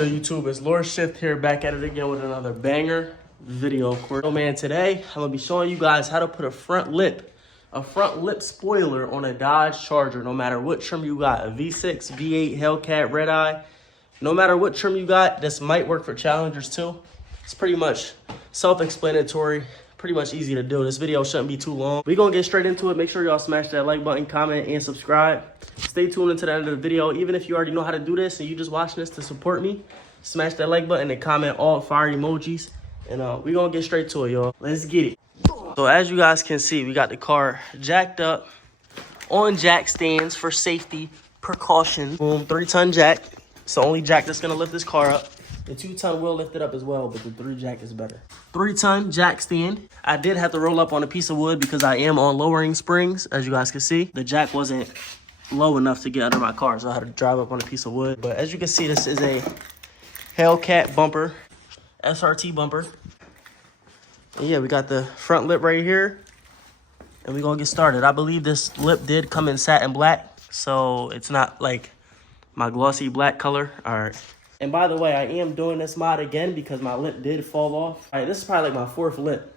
Yo, YouTube, it's lorShift here, back at it again with another banger video, of course. So, man, today I'm gonna be showing you guys how to put a front lip spoiler on a Dodge Charger, no matter what trim you got, a V6, V8, Hellcat, Red Eye. No matter what trim you got, this might work for Challengers too. It's pretty much self-explanatory, pretty much easy to do. This video shouldn't be too long. We're gonna get straight into it. Make sure y'all smash that like button, comment, and subscribe. Stay tuned until the end of the video. Even if you already know how to do this and you just watching this to support me, smash that like button and comment all fire emojis. And we're gonna get straight to it, y'all. Let's get it. So as you guys can see, we got the car jacked up on jack stands for safety precaution. Boom, 3-ton jack. It's the only jack that's gonna lift this car up. The 2-ton will lift it up as well, but the 3 jack is better. 3-ton jack stand. I did have to roll up on a piece of wood because I am on lowering springs, as you guys can see. The jack wasn't low enough to get under my car, so I had to drive up on a piece of wood. But as you can see, this is a Hellcat bumper, SRT bumper. And yeah, we got the front lip right here, and we're gonna get started. I believe this lip did come in satin black, so it's not like my glossy black color. All right. And by the way, I am doing this mod again because my lip did fall off. All right, this is probably like my 4th lip.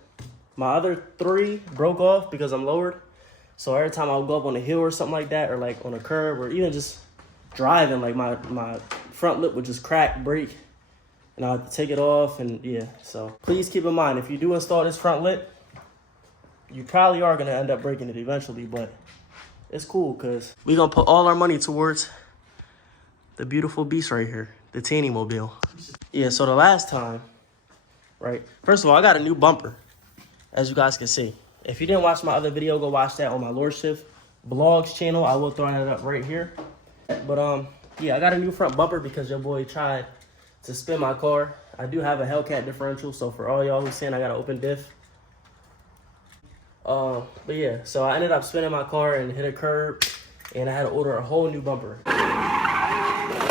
My other 3 broke off because I'm lowered. So every time I would go up on a hill or something like that, or like on a curb, or even just driving, like my front lip would just crack, break, and I had to take it off. And yeah, so please keep in mind, if you do install this front lip, you probably are gonna end up breaking it eventually, but it's cool because we're gonna put all our money towards the beautiful beast right here, the Tanny Mobile. Yeah, so the last time, right, first of all, I got a new bumper, as you guys can see. If you didn't watch my other video, go watch that on my lorShift vlogs channel. I will throw that up right here. But yeah, I got a new front bumper because your boy tried to spin my car. I do have a Hellcat differential, so for all y'all who's saying I got an open diff. But yeah, so I ended up spinning my car and hit a curb, and I had to order a whole new bumper.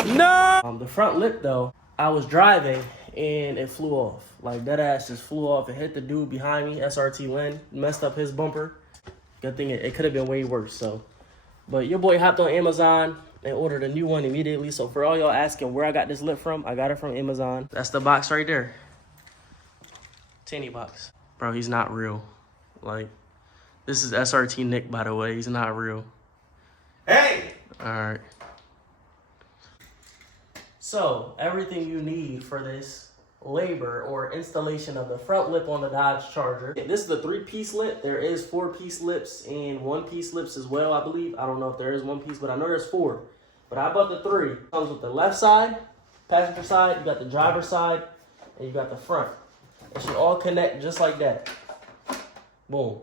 No! The front lip though, I was driving and it flew off. Like that ass just flew off. It hit the dude behind me, SRT Lynn, messed up his bumper. Good thing it could have been way worse. So, but your boy hopped on Amazon and ordered a new one immediately. So for all y'all asking where I got this lip from, I got it from Amazon. That's the box right there. Tanny box. Bro, he's not real. Like, this is SRT Nick, by the way. He's not real. Hey! All right. So, everything you need for this labor or installation of the front lip on the Dodge Charger. This is the 3-piece lip. There is 4-piece lips and 1-piece lips as well, I believe. I don't know if there is 1 piece, but I know there's 4. But I bought the 3. It comes with the left side, passenger side, you got the driver's side, and you got the front. It should all connect just like that. Boom.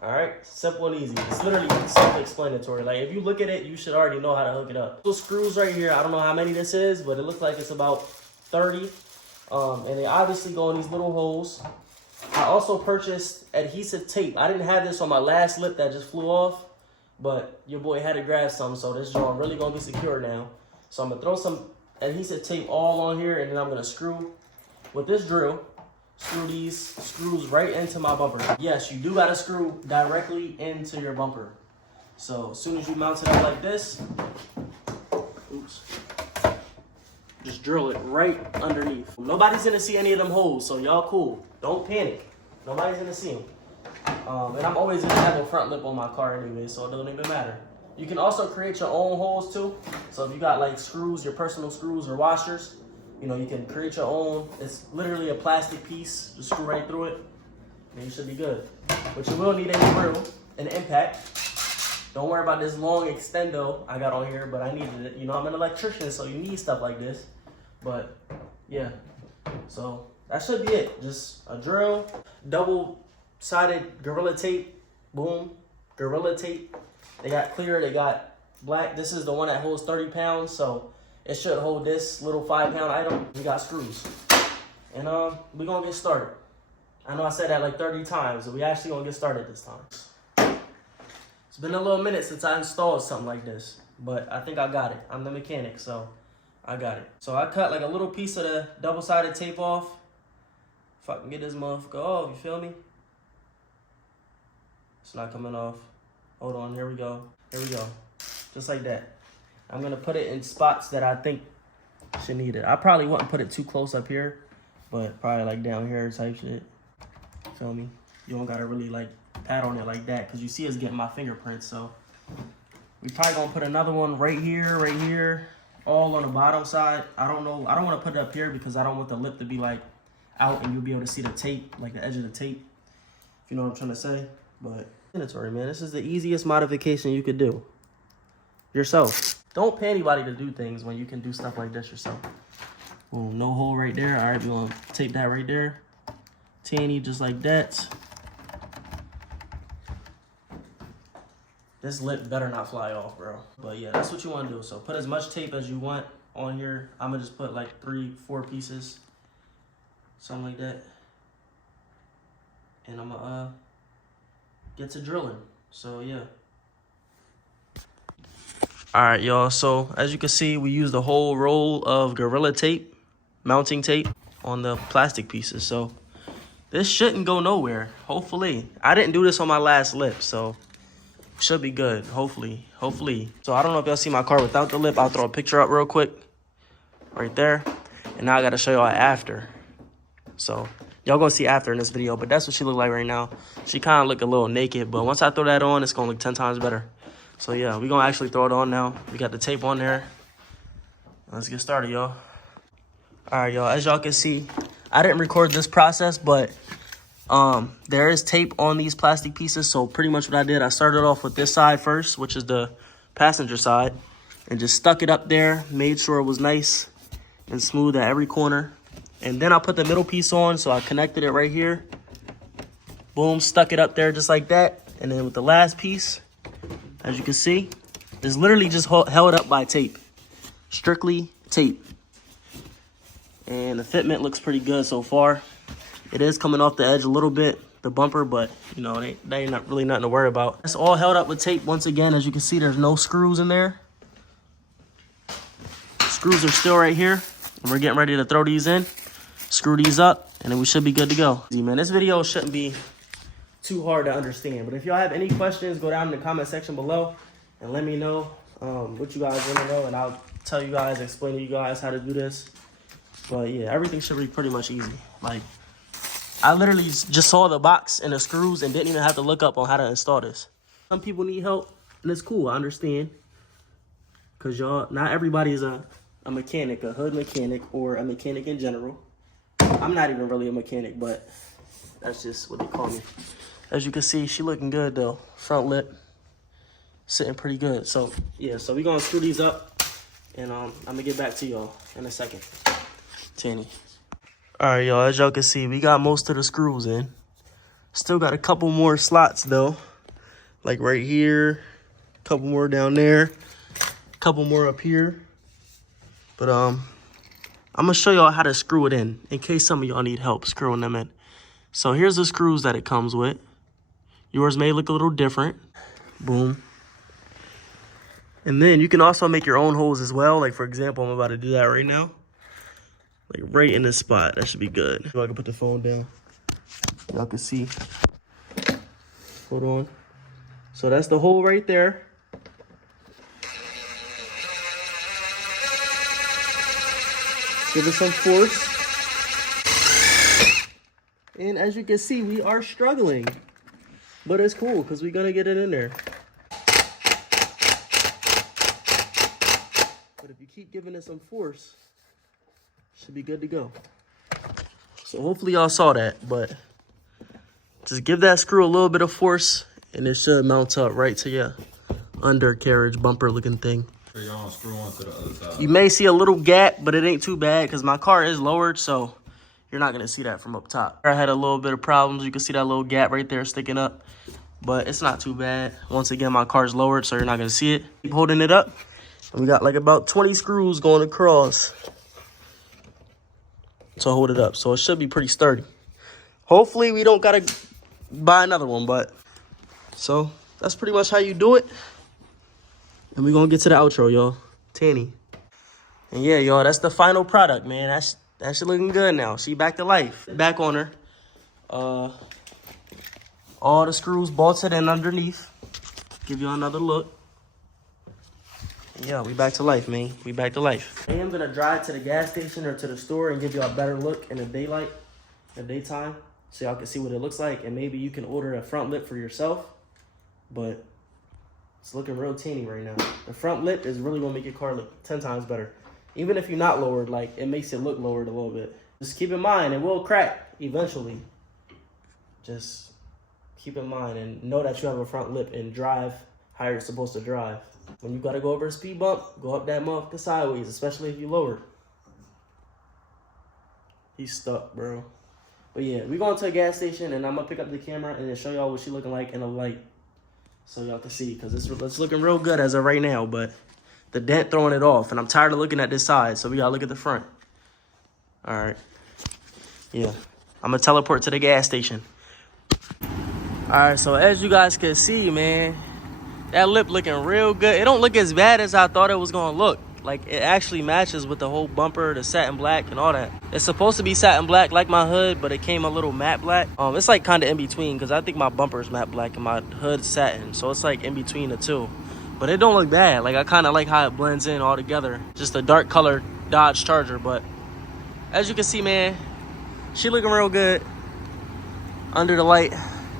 All right, simple and easy. It's literally self-explanatory. Like, if you look at it, you should already know how to hook it up. Those screws right here, I don't know how many this is, but it looks like it's about 30. And they obviously go in these little holes. I also purchased adhesive tape. I didn't have this on my last lip that just flew off, but your boy had to grab some, so this joint really gonna be secure now. So I'm gonna throw some adhesive tape all on here, and then I'm gonna screw with this drill. Screw these screws right into my bumper. Yes, you do gotta screw directly into your bumper. So as soon as you mount it up like this, oops, just drill it right underneath. Nobody's gonna see any of them holes, so y'all cool. Don't panic. Nobody's gonna see them. And I'm always gonna have a front lip on my car anyway, so it doesn't even matter. You can also create your own holes too. So if you got like screws, your personal screws or washers, you know, you can create your own. It's literally a plastic piece. Just screw right through it, and you should be good. But you will need a drill, an impact. Don't worry about this long extendo I got on here, but I needed it. You know, I'm an electrician, so you need stuff like this. But, yeah. So, that should be it. Just a drill, double-sided Gorilla Tape. Boom. Gorilla Tape. They got clear, they got black. This is the one that holds 30 pounds, so it should hold this little 5-pound item. We got screws. And we're gonna get started. I know I said that like 30 times, but we actually gonna get started this time. It's been a little minute since I installed something like this, but I think I got it. I'm the mechanic, so I got it. So I cut like a little piece of the double-sided tape off. If I can get this motherfucker off, you feel me? It's not coming off. Hold on, here we go. Here we go. Just like that. I'm gonna put it in spots that I think Should need it. I probably wouldn't put it too close up here, but probably like down here type shit. Feel me? You don't gotta really like pat on it like that, because you see us getting my fingerprints. So we probably gonna put another one right here, all on the bottom side. I don't know. I don't want to put it up here because I don't want the lip to be like out and you'll be able to see the tape, like the edge of the tape. If you know what I'm trying to say. But mandatory, man. This is the easiest modification you could do yourself. Don't pay anybody to do things when you can do stuff like this yourself. Boom, no hole right there. All right, we're gonna tape that right there. Tanny, just like that. This lip better not fly off, bro. But yeah, that's what you want to do. So put as much tape as you want on here. I'm gonna just put like 3-4 pieces, something like that. And I'm gonna get to drilling. So yeah. All right, y'all. So as you can see, we used the whole roll of Gorilla tape, mounting tape on the plastic pieces. So this shouldn't go nowhere. Hopefully, I didn't do this on my last lip, so should be good. Hopefully. So I don't know if y'all see my car without the lip. I'll throw a picture up real quick, right there. And now I gotta show y'all after. So y'all gonna see after in this video, but that's what she look like right now. She kind of look a little naked, but once I throw that on, it's gonna look 10 times better. So yeah, we're gonna actually throw it on now. We got the tape on there. Let's get started, y'all. All right, y'all, as y'all can see, I didn't record this process, but there is tape on these plastic pieces. So pretty much what I did, I started off with this side first, which is the passenger side, and just stuck it up there, made sure it was nice and smooth at every corner. And then I put the middle piece on, so I connected it right here. Boom, stuck it up there just like that. And then with the last piece, as you can see, it's literally just held up by tape. Strictly tape. And the fitment looks pretty good so far. It is coming off the edge a little bit, the bumper, but you know, that ain't not really nothing to worry about. It's all held up with tape. Once again, as you can see, there's no screws in there. Screws are still right here. And we're getting ready to throw these in. Screw these up, and then we should be good to go. Man, this video shouldn't be too hard to understand, but if y'all have any questions, go down in the comment section below and let me know what you guys want to know, and I'll tell you guys, explain to you guys how to do this. But yeah, everything should be pretty much easy. Like, I literally just saw the box and the screws and didn't even have to look up on how to install this. Some people need help, and it's cool, I understand, because y'all, not everybody is a mechanic, a hood mechanic, or a mechanic in general. I'm not even really a mechanic, but that's just what they call me. As you can see, she looking good though. Front lip sitting pretty good. So yeah, so we're gonna screw these up, and I'm gonna get back to y'all in a second. Tanny. All right, y'all, as y'all can see, we got most of the screws in. Still got a couple more slots though, like right here, a couple more down there, a couple more up here. But I'm gonna show y'all how to screw it in case some of y'all need help screwing them in. So here's the screws that it comes with. Yours may look a little different. Boom. And then you can also make your own holes as well. Like for example, I'm about to do that right now. Like right in this spot. That should be good. So I can put the phone down. Y'all can see. Hold on. So that's the hole right there. Give it some force. And as you can see, we are struggling. But it's cool, because we're going to get it in there. But if you keep giving it some force, it should be good to go. So hopefully y'all saw that. But just give that screw a little bit of force, and it should mount up right to your undercarriage bumper looking thing. Screw on to the other side. You may see a little gap, but it ain't too bad because my car is lowered, so you're not going to see that from up top. I had a little bit of problems. You can see that little gap right there sticking up, but it's not too bad. Once again, my car's lowered, so you're not going to see it. Keep holding it up. And we got like about 20 screws going across to hold it up, so it should be pretty sturdy. Hopefully, we don't got to buy another one, but so that's pretty much how you do it. And we're going to get to the outro, y'all. Tanny. And yeah, y'all, that's the final product, man. That shit looking good now. She back to life. Back on her. All the screws bolted in underneath. Give you another look. Yeah, we back to life, man. We back to life. I am gonna drive to the gas station or to the store and give y'all a better look in the daylight, in the daytime, so y'all can see what it looks like, and maybe you can order a front lip for yourself. But it's looking real teeny right now. The front lip is really gonna make your car look 10 times better. Even if you're not lowered, like, it makes it look lowered a little bit. Just keep in mind, it will crack eventually. Just keep in mind and know that you have a front lip and drive how you're supposed to drive. When you gotta go over a speed bump, go up that motherfucker sideways, especially if you lower. He's stuck, bro. But yeah, we going to a gas station and I'm gonna pick up the camera and then show y'all what she looking like in the light, so y'all can see, because it's looking real good as of right now, but the dent throwing it off, and I'm tired of looking at this side, so we gotta look at the front. All right. Yeah, I'm gonna teleport to the gas station. All right, so as you guys can see, man, that lip looking real good. It don't look as bad as I thought it was gonna look. Like, it actually matches with the whole bumper, the satin black and all that. It's supposed to be satin black like my hood, but it came a little matte black. It's like kind of in between, because I think my bumper is matte black and my hood's satin, so it's like in between the two. But it don't look bad. Like, I kind of like how it blends in all together. Just a dark colored Dodge Charger. But as you can see, man, she looking real good under the light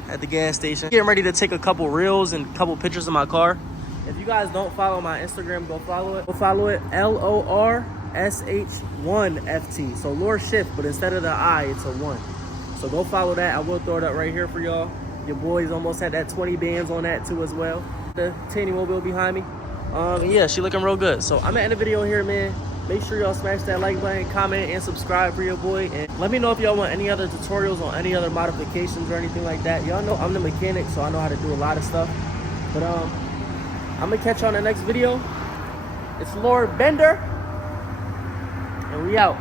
at the gas station. Getting ready to take a couple reels and a couple pictures of my car. If you guys don't follow my Instagram, go follow it. Go follow it, LORSH1FT. So lorShift, but instead of the I, it's a 1. So go follow that. I will throw it up right here for y'all. Your boys almost had that 20 bands on that too as well. The Tanny Mobile behind me. Yeah, she looking real good. So I'm ending the video here, man. Make sure y'all smash that like button, comment, and subscribe for your boy. And let me know if y'all want any other tutorials on any other modifications or anything like that. Y'all know I'm the mechanic, so I know how to do a lot of stuff. But I'm gonna catch you on the next video. It's Lord Bender, and we out.